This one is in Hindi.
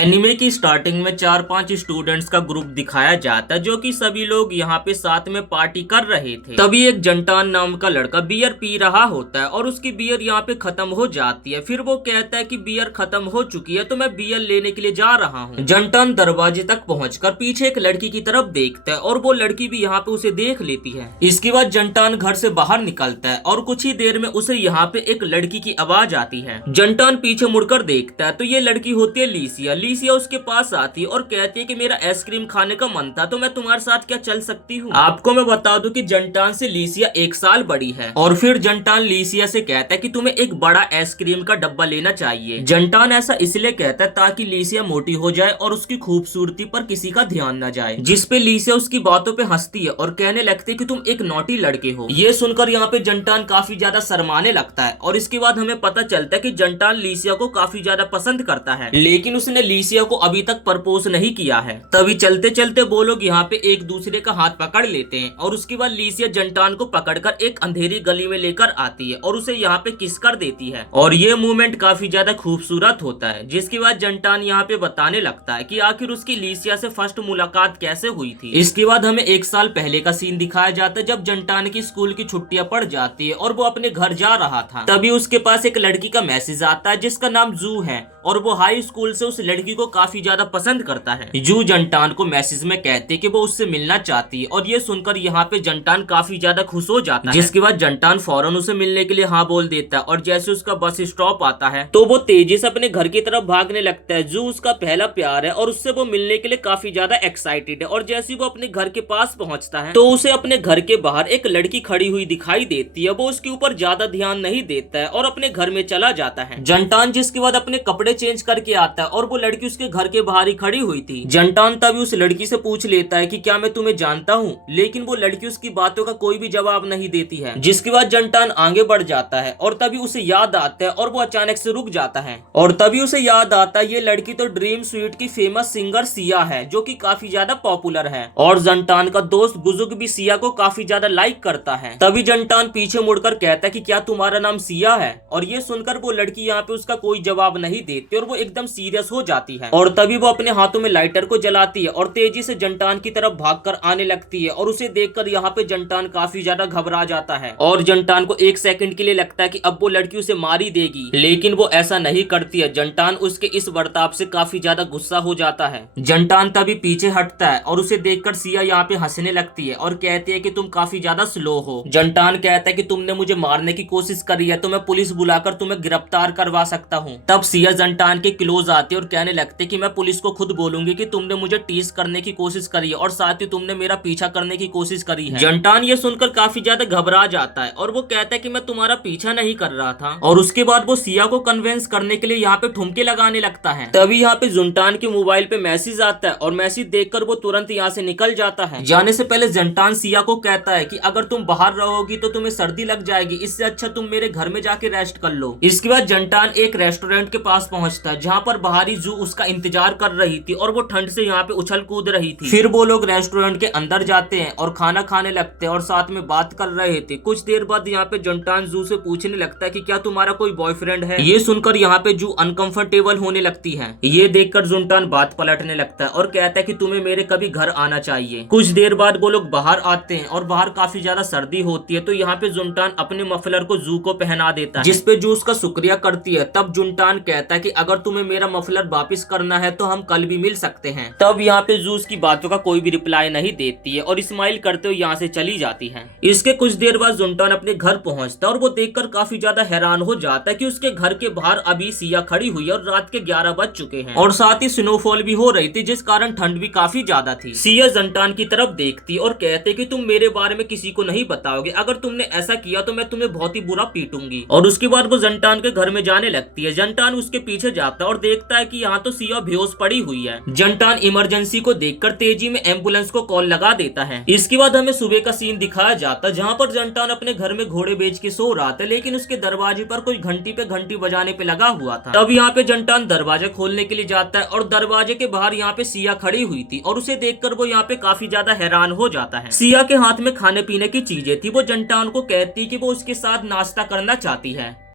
एनिमे की स्टार्टिंग में 4-5 स्टूडेंट्स का ग्रुप दिखाया जाता है जो कि सभी लोग यहाँ पे साथ में पार्टी कर रहे थे। तभी एक जंटान नाम का लड़का बियर पी रहा होता है और उसकी बियर यहाँ पे खत्म हो जाती है। फिर वो कहता है कि बियर खत्म हो चुकी है तो मैं बियर लेने के लिए जा रहा हूँ। जंटान दरवाजे तक पहुंचकर पीछे एक लड़की की तरफ देखता है और वो लड़की भी यहाँ पे उसे देख लेती है। इसके बाद जंटान घर से बाहर निकलता है और कुछ ही देर में उसे यहाँ पे एक लड़की की आवाज आती है। जंटान पीछे मुड़कर देखता है तो ये लड़की होती है लीसिया। लीसिया उसके पास आती है और कहती है कि मेरा आइसक्रीम खाने का मन था तो मैं तुम्हारे साथ क्या चल सकती हूँ। आपको मैं बता दूं कि जंटान से लीसिया 1 साल बड़ी है। और फिर जंटान लीसिया से कहता है कि तुम्हें एक बड़ा आइसक्रीम का डब्बा लेना चाहिए। जंटान ऐसा इसलिए कहता है ताकि लीसिया मोटी हो जाए और उसकी खूबसूरती पर किसी का ध्यान न जाए, जिसपे लीसिया उसकी बातों पे हंसती है और कहने लगती है कि तुम एक नॉटी लड़के हो। ये सुनकर यहाँ पे जंटान काफी ज्यादा शर्माने लगता है और इसके बाद हमें पता चलता है कि जंटान लीसिया को काफी ज्यादा पसंद करता है, लेकिन उसने लीसिया को अभी तक प्रपोज नहीं किया है। तभी चलते चलते वो लोग यहाँ पे एक दूसरे का हाथ पकड़ लेते हैं और उसके बाद लीसिया जंटान को पकड़कर एक अंधेरी गली में लेकर आती है और उसे यहाँ पे किस कर देती है और ये मूवमेंट काफी ज्यादा खूबसूरत होता है। जिसके बाद जंटान यहाँ पे बताने लगता है कि आखिर उसकी लीसिया से फर्स्ट मुलाकात कैसे हुई थी। इसके बाद हमें 1 साल पहले का सीन दिखाया जाता है जब जंटान की स्कूल की छुट्टियां पड़ जाती है और वो अपने घर जा रहा था। तभी उसके पास एक लड़की का मैसेज आता है जिसका नाम जू है और वो हाई स्कूल से उस लड़की को काफी ज्यादा पसंद करता है। जू जंटान को मैसेज में कहते कि वो उससे मिलना चाहती है और ये सुनकर यहाँ पे जंटान काफी ज्यादा खुश हो जाता है। जिसके बाद जंटान फौरन उसे मिलने के लिए हाँ बोल देता है और जैसे उसका बस स्टॉप आता है तो वो तेजी से अपने घर की तरफ भागने लगता है। जू उसका पहला प्यार है और उससे वो मिलने के लिए काफी ज्यादा एक्साइटेड है और जैसे वो अपने घर के पास पहुंचता है तो उसे अपने घर के बाहर एक लड़की खड़ी हुई दिखाई देती है। वो उसके ऊपर ज्यादा ध्यान नहीं देता है और अपने घर में चला जाता है। जंटान जिसके बाद अपने कपड़े चेंज करके आता है और वो लड़की उसके घर के बाहर ही खड़ी हुई थी। जंटान तभी उस लड़की से पूछ लेता है कि क्या मैं तुम्हें जानता हूँ, लेकिन वो लड़की उसकी बातों का कोई भी जवाब नहीं देती है। जिसके बाद जंटान आगे बढ़ जाता है और तभी उसे याद आता है और वो अचानक से रुक जाता है और तभी उसे याद आता है ये लड़की तो ड्रीम स्वीट की फेमस सिंगर सिया है जो कि काफी ज्यादा पॉपुलर है और जंटान का दोस्त गुजुक भी सिया को काफी ज्यादा लाइक करता है। तभी जंटान पीछे मुड़कर कहता है कि क्या तुम्हारा नाम सिया है, और ये सुनकर वो लड़की यहाँ पे उसका कोई जवाब नहीं देती और वो एकदम सीरियस हो जाती है और तभी वो अपने हाथों में लाइटर को जलाती है और तेजी से जंटान की तरफ भागकर आने लगती है और उसे देखकर यहाँ पे जंटान काफी ज्यादा घबरा जाता है और जंटान को 1 सेकंड के लिए लगता है कि अब वो लड़की उसे मार ही देगी, लेकिन वो ऐसा नहीं करती है। जंटान उसके इस बर्ताव से काफी ज्यादा गुस्सा हो जाता है। जंटान तभी पीछे हटता है और उसे देखकर सिया यहाँ पे हंसने लगती है और कहती है कि तुम काफी ज्यादा स्लो हो। जंटान कहता है कि तुमने मुझे मारने की कोशिश करी है तो मैं पुलिस बुलाकर तुम्हें गिरफ्तार करवा सकता हूँ। तब सिया जंटान के क्लोज आती है और कहने लगते कि मैं पुलिस को खुद बोलूंगी कि तुमने मुझे टीज करने की कोशिश करी है और साथ ही तुमने मेरा पीछा करने की कोशिश करी है। जंटान ये सुनकर काफी ज्यादा घबरा जाता है और वो कहता है कि मैं तुम्हारा पीछा नहीं कर रहा था और उसके बाद वो सिया को कन्विंस करने के लिए यहाँ पे ठुमके लगाने लगता है। तभी यहाँ पे जंटान के मोबाइल पे मैसेज आता है और मैसेज देखकर वो तुरंत यहाँ से निकल जाता है। जाने से पहले जंटान सिया को कहता है कि अगर तुम बाहर रहोगी तो तुम्हें सर्दी लग जाएगी, इससे अच्छा तुम मेरे घर में जाके रेस्ट कर लो। इसके बाद जंटान एक रेस्टोरेंट के पास पहुंचता है जहाँ पर बाहरी जू उसका इंतजार कर रही थी और वो ठंड से यहाँ पे उछल कूद रही थी। फिर वो लोग रेस्टोरेंट के अंदर जाते हैं और खाना खाने लगते हैं और साथ में बात कर रहे थे। कुछ देर बाद यहाँ पे जंटान जू से पूछने लगता है कि क्या तुम्हारा कोई बॉयफ्रेंड है। ये सुनकर यहाँ पे जू अनकंफर्टेबल होने लगती है। ये देखकर जंटान बात पलटने लगता है और कहता है कि तुम्हें मेरे कभी घर आना चाहिए। कुछ देर बाद वो लोग बाहर आते हैं और बाहर काफी ज्यादा सर्दी होती है तो यहाँ पे जंटान अपने मफलर को जू को पहना देता है, जिसपे जू उसका शुक्रिया करती है। तब जंटान कहता है कि अगर तुम्हें मेरा मफलर वापिस करना है तो हम कल भी मिल सकते हैं। तब यहाँ पे जू उसकी बातों का कोई भी रिप्लाई नहीं देती है और स्माइल करते हुए यहाँ से चली जाती है। इसके कुछ देर बाद जंटान अपने घर पहुंचता है और वो देखकर काफी ज्यादा हैरान हो जाता है कि उसके घर के बाहर अभी सिया खड़ी हुई है और रात के 11 बज चुके हैं और साथ ही स्नोफॉल भी हो रही थी जिस कारण ठंड भी काफी ज्यादा थी। सिया जंटान की तरफ देखती और कहते कि तुम मेरे बारे में किसी को नहीं बताओगे, अगर तुमने ऐसा किया तो मैं तुम्हें बहुत ही बुरा पीटूंगी। और उसके बाद वो जंटान के घर में जाने लगती है। जंटान उसके पीछे जाता है और देखता है कि यहाँ तो सिया बेहोश पड़ी हुई है। जंटान इमरजेंसी को देखकर तेजी में एम्बुलेंस को कॉल लगा देता है। इसके बाद हमें सुबह का सीन दिखाया जाता है जहाँ पर जंटान अपने घर में घोड़े बेच के सो रहा था, लेकिन उसके दरवाजे पर कोई घंटी पे घंटी बजाने पे लगा हुआ था। तब यहाँ पे जंटान दरवाजा खोलने के लिए जाता है और दरवाजे के बाहर यहाँ पे सिया खड़ी हुई थी और उसे देखकर वो यहाँ पे काफी ज्यादा हैरान हो जाता है। सिया के हाथ में खाने पीने की चीजें थी। वो जंटान को कहती कि वो उसके साथ नाश्ता करना चाहती है।